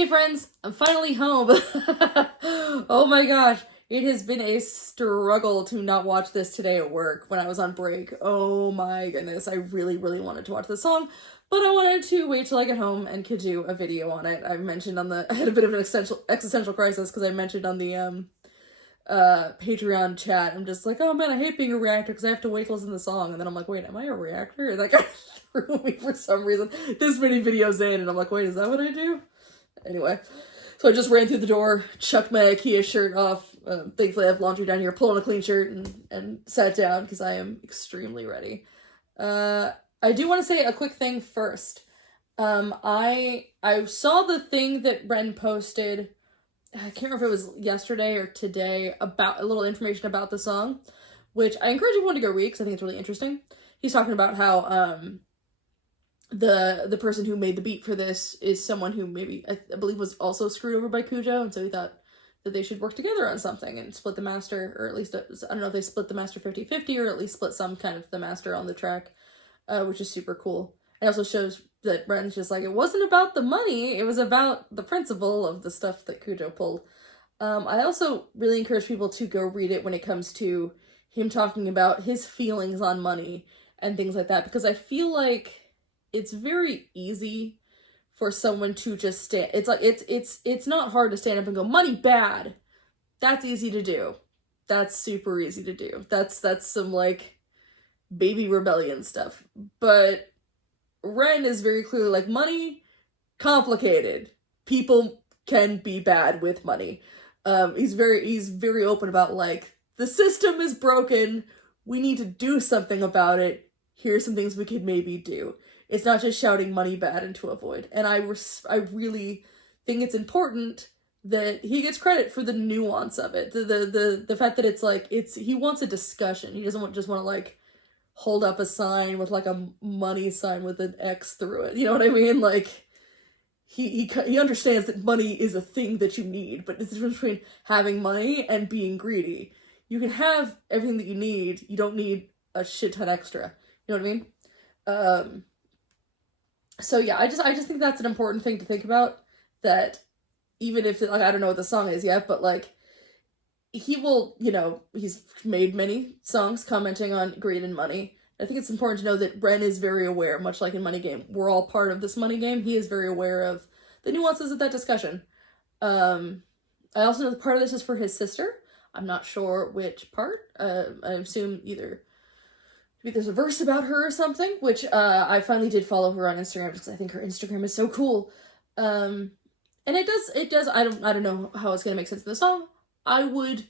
Hey friends, I'm finally home. Oh my gosh, it has been a struggle to not watch this today at work when I was on break. Oh my goodness, I really, really wanted to watch this song, but I wanted to wait till I get home and could do a video on it. I mentioned I had a bit of an existential crisis because I mentioned on the Patreon chat, I'm just like, oh man, I hate being a reactor because I have to wait till it's in the song, and then I'm like, wait, am I a reactor? And that kind of threw me for some reason this many videos in, and I'm like, wait, is that what I do? Anyway, so I just ran through the door, chucked my IKEA shirt off. Thankfully, I have laundry down here. Pulled on a clean shirt and sat down because I am extremely ready. I do want to say a quick thing first. I saw the thing that Ren posted. I can't remember if it was yesterday or today about a little information about the song, which I encourage everyone to go read because I think it's really interesting. He's talking about how the person who made the beat for this is someone who maybe I believe was also screwed over by Kujo, and so he thought that they should work together on something and split the master, or at least I don't know if they split the master 50-50 or at least split some kind of the master on the track, which is super cool. It also shows that Ren's just like, it wasn't about the money, it was about the principle of the stuff that Kujo pulled. I also really encourage people to go read it when it comes to him talking about his feelings on money and things like that, because I feel like it's very easy for someone to just stand. It's like it's not hard to stand up and go, money bad. That's easy to do. That's super easy to do. That's some like baby rebellion stuff. But Ren is very clearly like, money complicated. People can be bad with money. He's very open about like, the system is broken. We need to do something about it. Here's some things we could maybe do. It's not just shouting money bad into a void. And I really think it's important that he gets credit for the nuance of it. The fact that it's like, he wants a discussion. He doesn't just want to like hold up a sign with like a money sign with an X through it. You know what I mean? Like, he understands that money is a thing that you need, but it's the difference between having money and being greedy. You can have everything that you need. You don't need a shit ton extra. You know what I mean? So yeah, I just think that's an important thing to think about, that even if, like, I don't know what the song is yet, but like, he will, he's made many songs commenting on greed and money. I think it's important to know that Ren is very aware, much like in Money Game. We're all part of this money game. He is very aware of the nuances of that discussion. I also know that part of this is for his sister. I'm not sure which part. I assume either maybe there's a verse about her or something, which I finally did follow her on Instagram because I think her Instagram is so cool. And it does, I don't know how it's going to make sense in the song. I would,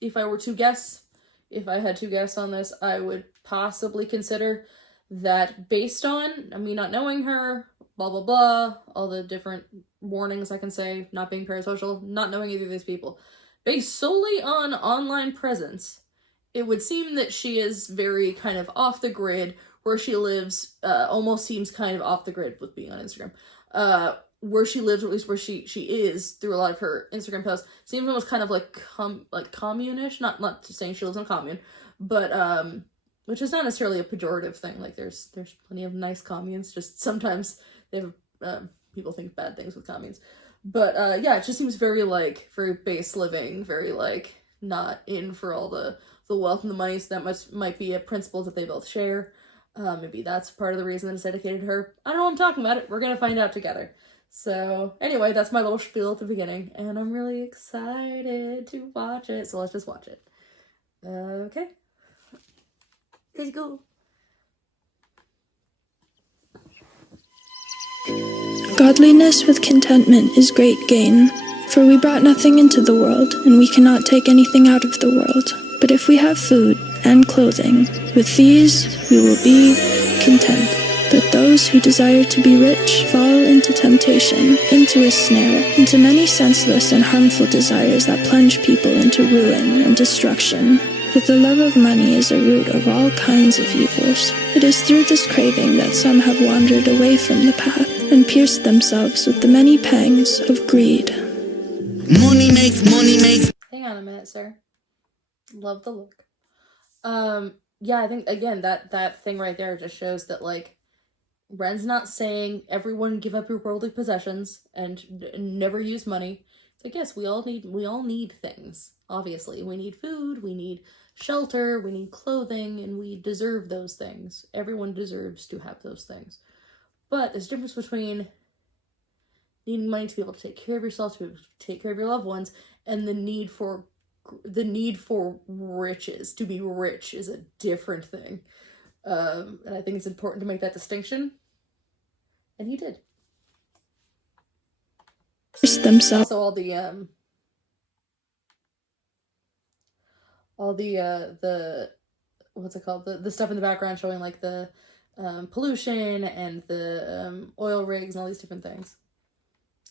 if I were to guess, if I had to guess on this, I would possibly consider that based on me not knowing her, blah, blah, blah, all the different warnings I can say, not being parasocial, not knowing either of these people, based solely on online presence, it would seem that she is very kind of off the grid. Where she lives almost seems kind of off the grid with being on Instagram. Where she lives, or at least where she is through a lot of her Instagram posts, seems almost kind of like commune-ish. Not just saying she lives in a commune, but which is not necessarily a pejorative thing. Like there's plenty of nice communes. Just sometimes they have people think bad things with communes. But yeah, it just seems very base living, very like not in for all the wealth and the money. So that might be a principle that they both share. Maybe that's part of the reason that it's dedicated to her. I don't know what I'm talking about. We're gonna find out together. So anyway, that's my little spiel at the beginning, and I'm really excited to watch it. So let's just watch it. Okay. Let's go. Godliness with contentment is great gain, for we brought nothing into the world, and we cannot take anything out of the world. But if we have food and clothing, with these we will be content. But those who desire to be rich fall into temptation, into a snare, into many senseless and harmful desires that plunge people into ruin and destruction. For the love of money is a root of all kinds of evils. It is through this craving that some have wandered away from the path and pierced themselves with the many pangs of greed. Money makes. Hang on a minute, sir. Love the look. Yeah, I think again that thing right there just shows that like Ren's not saying everyone give up your worldly possessions and never use money. It's like, yes, we all need things. Obviously, we need food, we need shelter, we need clothing, and we deserve those things. Everyone deserves to have those things. But there's a difference between needing money to be able to take care of yourself, to be able to take care of your loved ones, and the need for riches. To be rich is a different thing. And I think it's important to make that distinction. And he did. Themselves. Also, all the what's it called? The stuff in the background showing like the pollution and the oil rigs and all these different things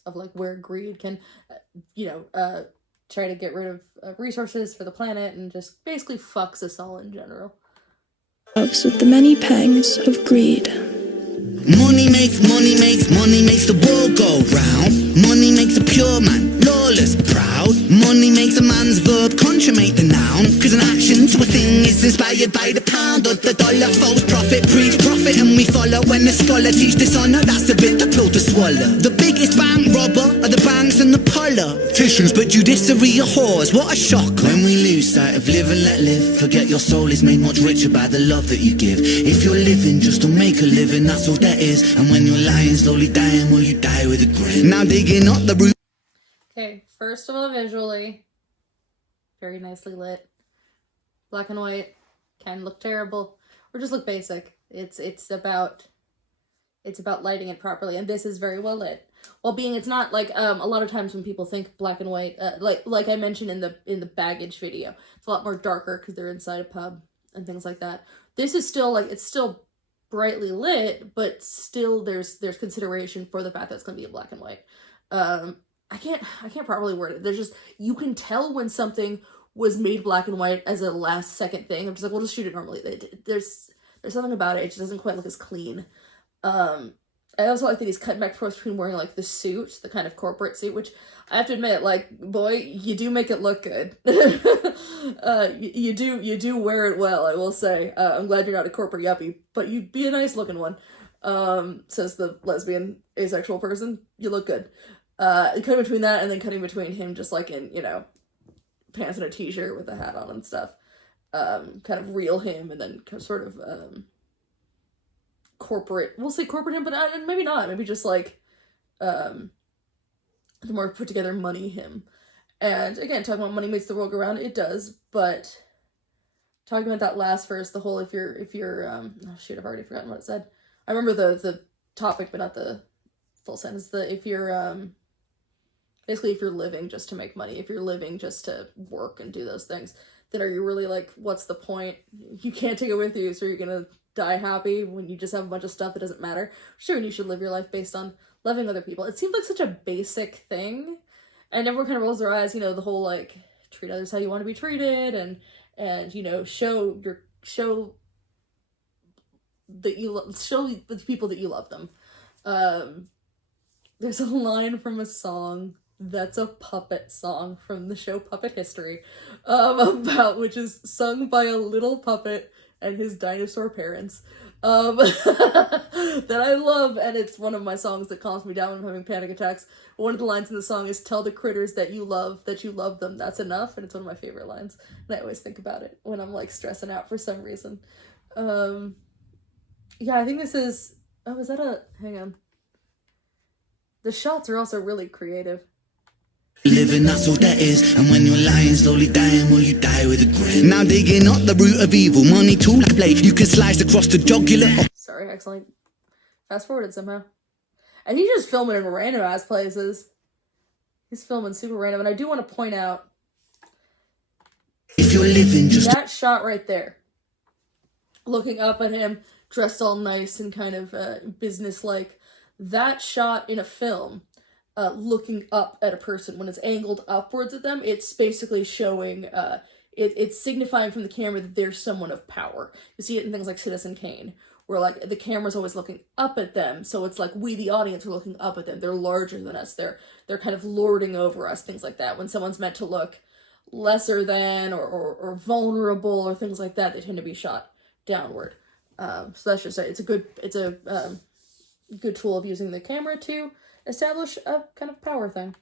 of like where greed can, try to get rid of resources for the planet and just basically fucks us all in general. With the many pangs of greed. Money makes the world go round. Money makes a pure man lawless, proud. Money makes a man's verb consummate the noun. Cause an action to a thing is inspired by the pound or the dollar. False prophet preach profit and we follow. When the scholar teach dishonor, that's a bit the pill to swallow. The biggest bank robber are the banks and the politicians, but judiciary are whores, what a shock. When we lose sight of live and let live, forget your soul is made much richer by the love that you give. If you're living just to make a living, that's all that is. And when you're lying, slowly dying, will you die with a grin? Now digging up the root. Okay, first of all, visually, very nicely lit. Black and white, can look terrible, or just look basic. It's about lighting it properly, and this is very well lit. While being, it's not like a lot of times when people think black and white, like I mentioned in the baggage video, it's a lot more darker because they're inside a pub and things like that. This is still like, it's still brightly lit, but still there's consideration for the fact that it's going to be in black and white. I can't properly word it. There's just, you can tell when something was made black and white as a last second thing. I'm just like, we'll just shoot it normally. There's something about it. It just doesn't quite look as clean. I also like that he's cutting back first between wearing like the suit, the kind of corporate suit, which I have to admit, like, boy, you do make it look good. You do wear it well, I will say. I'm glad you're not a corporate yuppie, but you'd be a nice looking one. Says the lesbian asexual person. You look good. Cutting between that and then cutting between him just like in, pants and a t-shirt with a hat on and stuff. Kind of real him, and then sort of corporate, we'll say corporate him, but maybe not, maybe just like the more put together money him. And again, talking about money makes the world go round, it does, but talking about that last verse, the whole if you're oh shoot, I've already forgotten what it said. I remember the topic but not the full sentence. If you're basically if you're living just to make money, if you're living just to work and do those things, then are you really like, what's the point? You can't take it with you, so you're gonna die happy when you just have a bunch of stuff that doesn't matter. Sure, and you should live your life based on loving other people. It seems like such a basic thing, and everyone kind of rolls their eyes, the whole like treat others how you want to be treated, and show the people that you love them. There's a line from a song that's a puppet song from the show Puppet History, which is sung by a little puppet and his dinosaur parents, that I love, and it's one of my songs that calms me down when I'm having panic attacks. One of the lines in the song is, "Tell the critters that you love them, that's enough," and it's one of my favorite lines, and I always think about it when I'm like stressing out for some reason. Yeah, I think this is, hang on. The shots are also really creative. Living, that's all that is. And when you're lying, slowly dying, will you die with a grin? Now digging up the root of evil, money too like a blade you can slice across the jugular. Sorry, I accidentally fast forwarded somehow. And he's just filming in random ass places. He's filming super random, and I do want to point out, if you're living just that shot right there, looking up at him, dressed all nice and kind of business-like, that shot in a film, looking up at a person, when it's angled upwards at them, it's basically showing, it's signifying from the camera that there's someone of power. You see it in things like Citizen Kane, where like the camera's always looking up at them, so it's like we, the audience, are looking up at them. They're larger than us. They're kind of lording over us, things like that. When someone's meant to look lesser than or vulnerable or things like that, they tend to be shot downward. So that's just it. It's a good tool of using the camera to establish a kind of power thing.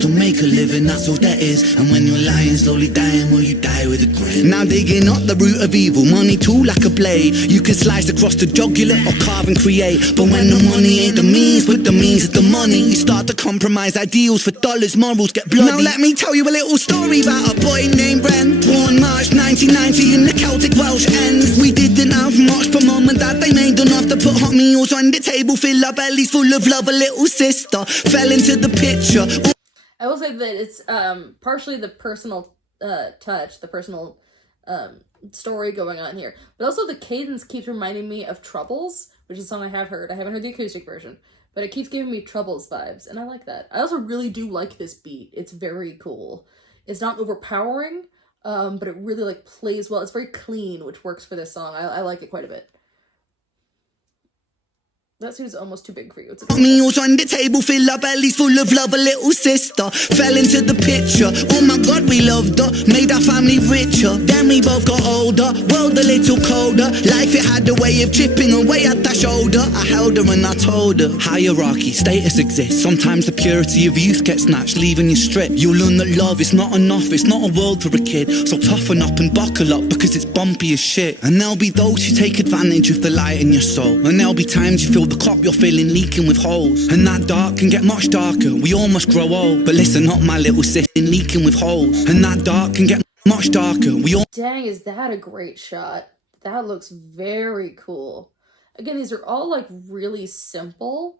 To make a living, that's all that is. And when you're lying, slowly dying, will you die with a grin? Now digging up the root of evil, money too like a blade. You can slice across the jugular or carve and create. But when the money ain't the means, but the means is the money, you start to compromise ideals for dollars, morals get bloody. Now let me tell you a little story about a boy named Bren. Born March 1990 in the Celtic Welsh ends. We didn't have much, but mum and dad, they made enough to put hot meals on the table, fill our bellies full of love. A little sister fell into the picture. I will say that it's partially the personal touch, the personal story going on here, but also the cadence keeps reminding me of Troubles, which is a song I have heard. I haven't heard the acoustic version, but it keeps giving me Troubles vibes, and I like that. I also really do like this beat. It's very cool. It's not overpowering, but it really like plays well. It's very clean, which works for this song. I like it quite a bit. That suit is almost too big for you. It's meals on the table, fill our bellies full of love. A little sister fell into the picture. Oh my God, we loved her, made our family richer. Then we both got older, world a little colder. Life, it had a way of chipping away at that shoulder. I held her and I told her, hierarchy, status exists. Sometimes the purity of youth gets snatched, leaving you stripped. You'll learn that love is not enough, it's not a world for a kid. So toughen up and buckle up, because it's bumpy as shit. And there'll be those who take advantage of the light in your soul. And there'll be times you feel the cup you're filling leaking with holes. And that dark can get much darker, we all must grow old. But listen up, my little sis, leaking with holes. And that dark can get much darker, we all... Dang, is that a great shot. That looks very cool. Again, these are all like really simple.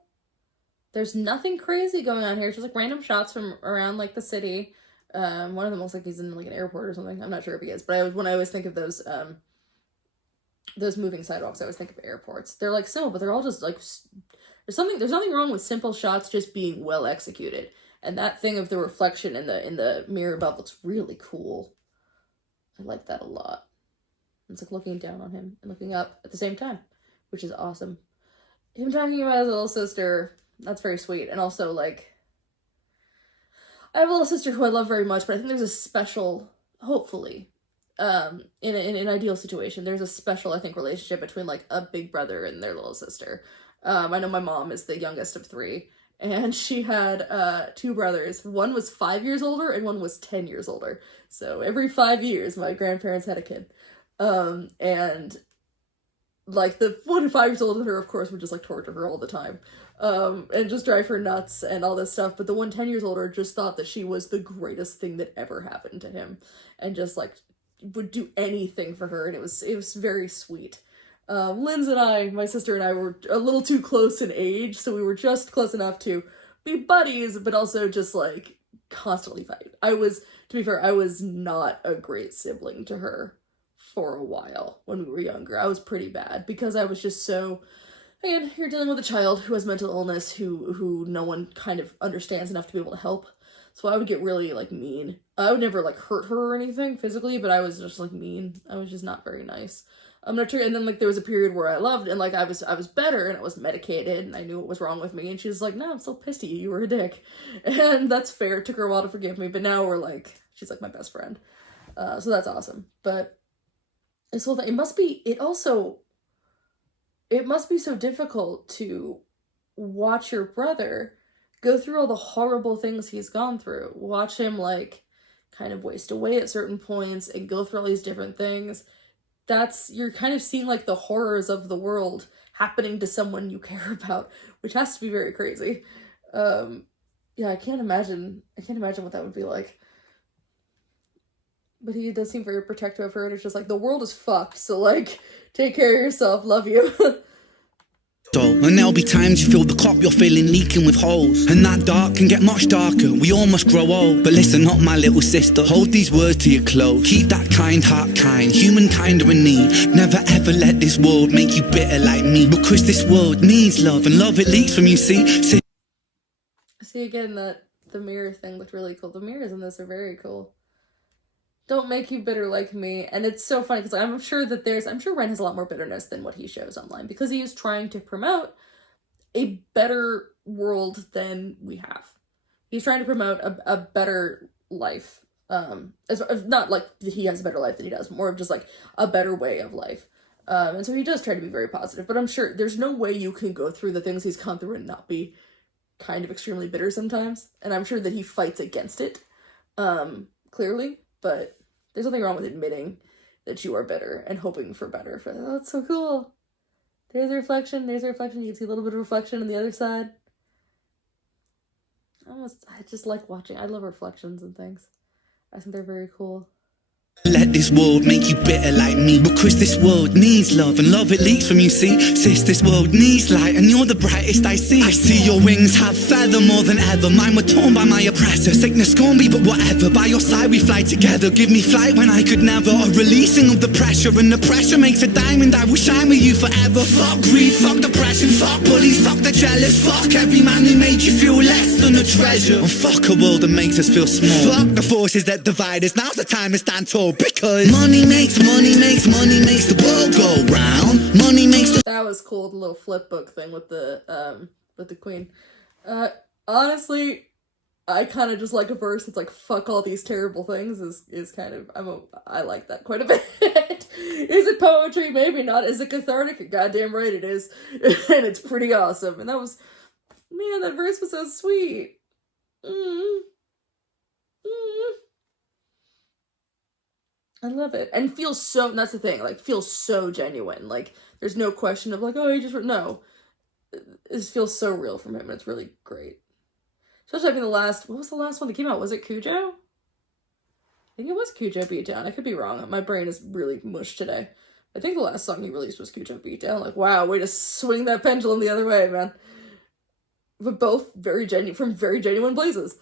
There's nothing crazy going on here. It's just like random shots from around like the city. One of them looks like he's in like an airport or something. I'm not sure if he is, but when I always think of those moving sidewalks, I always think of airports. They're like simple, but they're all just like, there's nothing wrong with simple shots just being well executed. And that thing of the reflection in the mirror above looks really cool. I like that a lot. It's like looking down on him and looking up at the same time, which is awesome. Him talking about his little sister, that's very sweet. And also, like, I have a little sister who I love very much, but I think there's a special, hopefully, in an ideal situation, there's a special, I think, relationship between like a big brother and their little sister. I know my mom is the youngest of three, and she had two brothers. One was 5 years older and one was 10 years older. So every 5 years, my grandparents had a kid. And like the 1 to 5 years older than her, of course, would just like torture her all the time. And just drive her nuts and all this stuff. But the one 10 years older just thought that she was the greatest thing that ever happened to him. And just like would do anything for her, and it was very sweet. Linz and I, my sister and I, were a little too close in age, so we were just close enough to be buddies, but also just like constantly fight. To be fair, I was not a great sibling to her for a while when we were younger. I was pretty bad because I was just so, again, you're dealing with a child who has mental illness who no one kind of understands enough to be able to help. So I would get really, like, mean. I would never, like, hurt her or anything physically, but I was just, like, mean. I was just not very nice. And then, like, there was a period where I loved, and, like, I was better, and I was medicated, and I knew what was wrong with me, and she was like, no, I'm still pissed at you, you were a dick. And that's fair. It took her a while to forgive me, but now we're, like, she's, like, my best friend. So that's awesome. But this whole thing, it must be so difficult to watch your brother go through all the horrible things he's gone through. Watch him, like, kind of waste away at certain points and go through all these different things. You're kind of seeing, like, the horrors of the world happening to someone you care about, which has to be very crazy. Yeah, I can't imagine what that would be like. But he does seem very protective of her, and it's just like, the world is fucked, so, like, take care of yourself, love you. And there'll be times you feel the cup you're filling leaking with holes. And that dark can get much darker, we all must grow old. But listen up, my little sister, hold these words to your close. Keep that kind heart kind, humankind are in need. Never ever let this world make you bitter like me, because this world needs love, and love it leaks from you, see again, that the mirror thing looked really cool. The mirrors in this are very cool. Don't make you bitter like me. And it's so funny because I'm sure Ren has a lot more bitterness than what he shows online, because he is trying to promote a better world than we have. He's trying to promote a better life. Not like he has a better life than he does, more of just like a better way of life. And so he does try to be very positive, but I'm sure there's no way you can go through the things he's gone through and not be kind of extremely bitter sometimes. And I'm sure that he fights against it, clearly, but there's nothing wrong with admitting that you are bitter and hoping for better. Oh, that's so cool. There's a reflection. You can see a little bit of reflection on the other side. I just like watching. I love reflections and things. I think they're very cool. Let this world make you bitter like me, because this world needs love, and love it leaks from you, see. Sis, this world needs light, and you're the brightest I see. I see your wings have feather more than ever. Mine were torn by my oppressor. Sickness scorn me, but whatever. By your side we fly together. Give me flight when I could never. A releasing of the pressure, and the pressure makes a diamond. I will shine with you forever. Fuck greed, fuck depression, fuck bullies, fuck the jealous. Fuck every man who made you feel less than a treasure. And fuck a world that makes us feel small. Fuck the forces that divide us. Now's the time to stand tall. Because money makes the world go round. Money makes the... That was cool, the little flip book thing with the queen. Honestly, I kind of just like a verse that's like, fuck all these terrible things is kind of, I like that quite a bit. Is it poetry? Maybe not. Is it cathartic? Goddamn right it is. And it's pretty awesome. And that was, man, that verse was so sweet. I love it. And feels so, that's the thing, like, feels so genuine. Like, there's no question of like, oh, he just, no. It feels so real from him, and it's really great. Especially having what was the last one that came out? Was it Cujo? I think it was Cujo Beatdown. I could be wrong. My brain is really mush today. I think the last song he released was Cujo Beatdown. Like, wow, way to swing that pendulum the other way, man. But both from very genuine places.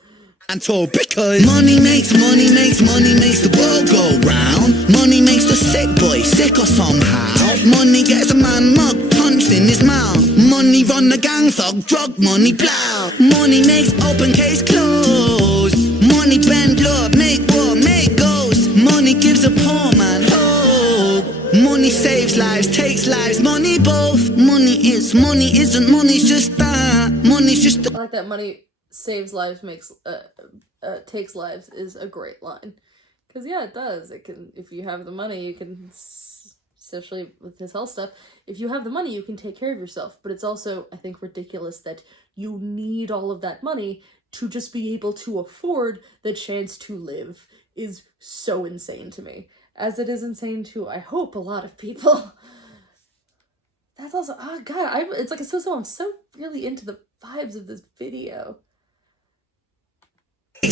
And told because money makes the world go round. Money makes the sick boy sicker somehow. Money gets a man mug punched in his mouth. Money run the gang thug, drug money plow. Money makes open case close. Money bend love, make war, make ghosts. Money gives a poor man hope. Money saves lives, takes lives, money both. Money isn't, money's just that. Money's just I like that. Money saves lives, takes lives is a great line. Because, yeah, it does. It can, if you have the money, you can, especially with his health stuff, if you have the money, you can take care of yourself. But it's also, I think, ridiculous that you need all of that money to just be able to afford the chance to live is so insane to me. As it is insane to, I hope, a lot of people. That's also, oh god, it's like I'm so really into the vibes of this video.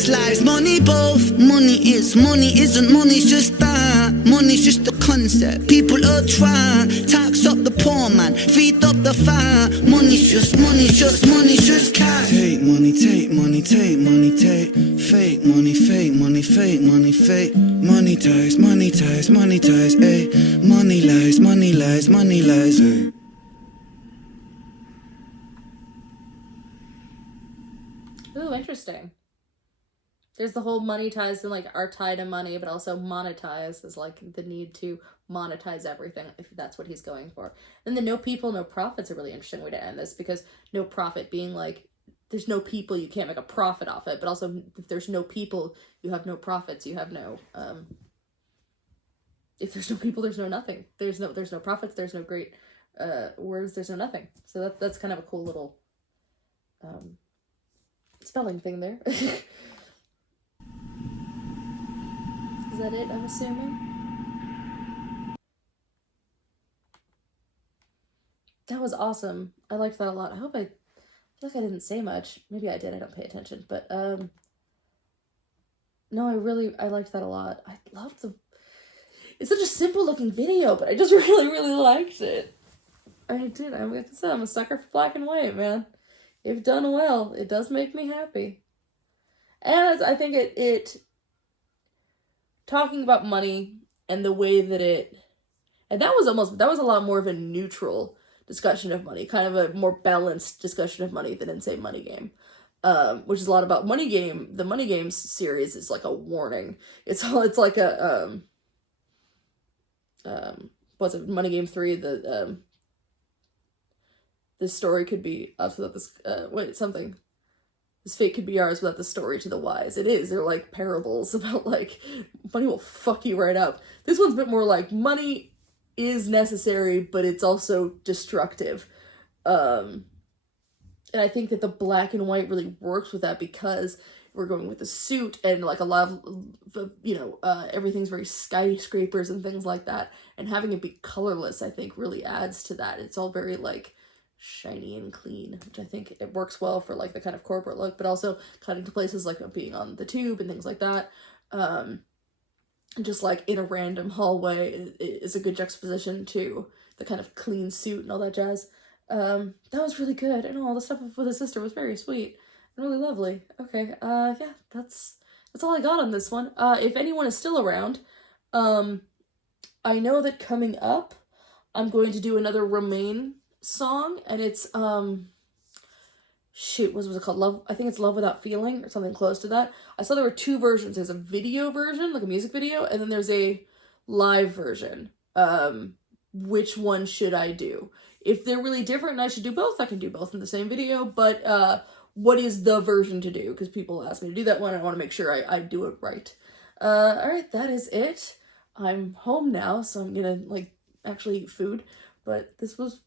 Lives, money both. Money isn't, money's just that. Money's just a concept. People are trying. Tax up the poor man, feed up the fire. Money's just cash. Take money, take money, take money, take. Fake money, fake money, fake money, fake. Money ties, ayy. Money lies, ayy. Ooh, interesting. There's the whole money ties and like are tied to money, but also monetize is like the need to monetize everything if that's what he's going for. And the no people, no profit's a really interesting way to end this, because no profit being like, there's no people, you can't make a profit off it, but also if there's no people, you have no profits, you have no, if there's no people, there's no nothing. There's no profits, there's no great words, there's no nothing. So that's kind of a cool little spelling thing there. Is that it, I'm assuming? That was awesome. I liked that a lot. I feel like I didn't say much. Maybe I did, I don't pay attention. But, no, I liked that a lot. I loved it's such a simple looking video, but I just really, really liked it. I did. I'm a sucker for black and white, man. If done well, it does make me happy. And I think it talking about money and the way that and that was a lot more of a neutral discussion of money, kind of a more balanced discussion of money than in, say, Money Game, which is a lot about Money Game. The Money Games series is like a warning. It's like a, what's it, Money Game 3, this story could be us without this, something. This fate could be ours without the story to the wise. It is. They're like parables about like, money will fuck you right up. This one's a bit more like, money is necessary, but it's also destructive. And I think that the black and white really works with that because we're going with the suit and like a lot of, everything's very skyscrapers and things like that. And having it be colorless, I think, really adds to that. It's all very like shiny and clean, which I think it works well for like the kind of corporate look, but also cutting to places like being on the tube and things like that. Just like in a random hallway is a good juxtaposition to the kind of clean suit and all that jazz. That was really good, and all the stuff with his sister was very sweet and really lovely. Okay, yeah, that's all I got on this one. If anyone is still around, I know that coming up, I'm going to do another Romain song, and it's, what was it called? Love, I think it's Love Without Feeling, or something close to that. I saw there were two versions. There's a video version, like a music video, and then there's a live version. Which one should I do? If they're really different and I should do both, I can do both in the same video, but, what is the version to do? Because people ask me to do that one, I want to make sure I do it right. Alright, that is it. I'm home now, so I'm gonna, like, actually eat food, but this was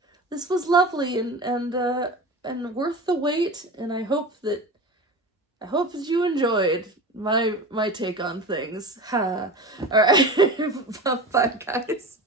lovely and worth the wait, and I hope that you enjoyed my take on things. Ha. Alright, bye guys.